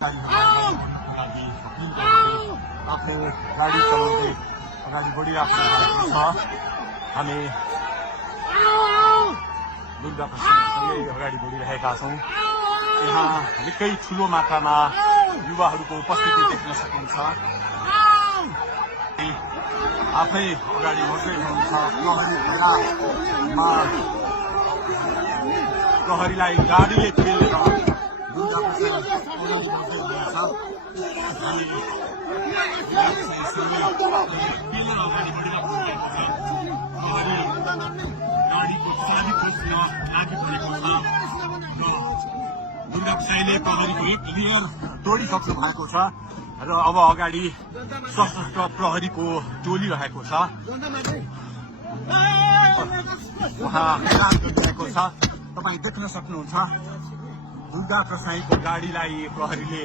आफ्नो गाडी चलाउँदै अगाडि बढिराख्नु भएको छ। हामी दुर्गा प्रसादसँगै अगाडि बढिरहेका छौँ। यहाँ निकै ठुलो मात्रामा युवाहरूको उपस्थिति देख्न सकिन्छ। आफै अगाडि बढ्दै हुनुहुन्छ। प्रहरीलाई गाडीले पेलेर दुर्गा प्रसाद दुर्गा प्रसादले प्रहरीको एक लेयर तोडिसक्नु भएको छ र अब अगाडि सशस्त्र प्रहरीको टोली रहेको छ। उहाँ ऐलान गरिरहेको छ, तपाईँ देख्न सक्नुहुन्छ। दुर्गा प्रसादको गाडीलाई प्रहरीले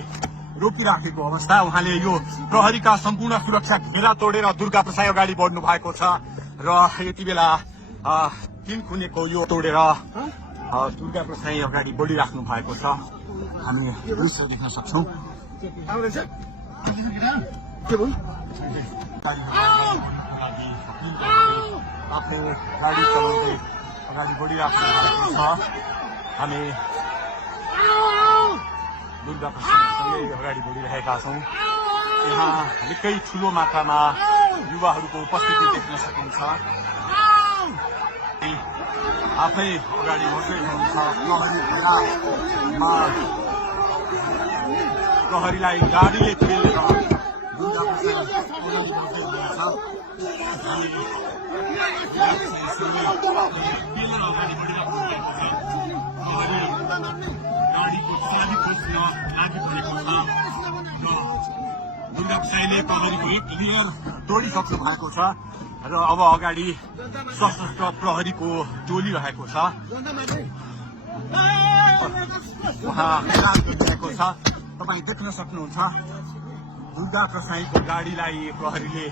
रोकिराखेको अवस्था। उहाँले यो प्रहरीका सम्पूर्ण सुरक्षा घेरा तोडेर दुर्गा प्रसाद अगाडि बढ्नु भएको छ र यति बेला तीन खुनेको यो तोडेर दुर्गा प्रसाद अगाडि बढिराख्नु भएको छ। हामी दृश्य देख्न सक्छौँ। आफ्नो गाडी चलाउँदै अगाडि बढिराख्नु भएको छ। हामी दुर्गा प्रसादसँगै अगाडि बढिरहेका छौँ। यहाँ निकै ठुलो मात्रामा युवाहरूको उपस्थिति देख्न सकिन्छ। आफै अगाडि बढ्दै हुनुहुन्छ। प्रहरीलाई गाडीले पेलेर दुर्गा प्रसाद दुर्गा प्रसादले प्रहरीको एक लेयर तोडिसक्नु भएको छ र अब अगाडि सशस्त्र प्रहरीको टोली रहेको छ। उहाँ ऐलान गरिरहेको छ, तपाईँ देख्न सक्नुहुन्छ। दुर्गा प्रसादको गाडीलाई प्रहरीले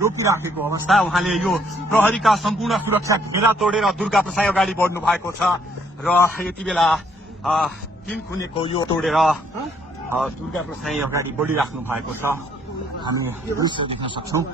रोकिराखेको अवस्था। उहाँले यो प्रहरीका सम्पूर्ण सुरक्षा घेरा तोडेर दुर्गा प्रसाद अगाडि बढ्नु भएको छ र यति बेला तीन खुनेको यो तोडेर दुर्गा प्रसाद अगाडि बढिराख्नु भएको छ। हामी दृश्य देख्न सक्छौँ।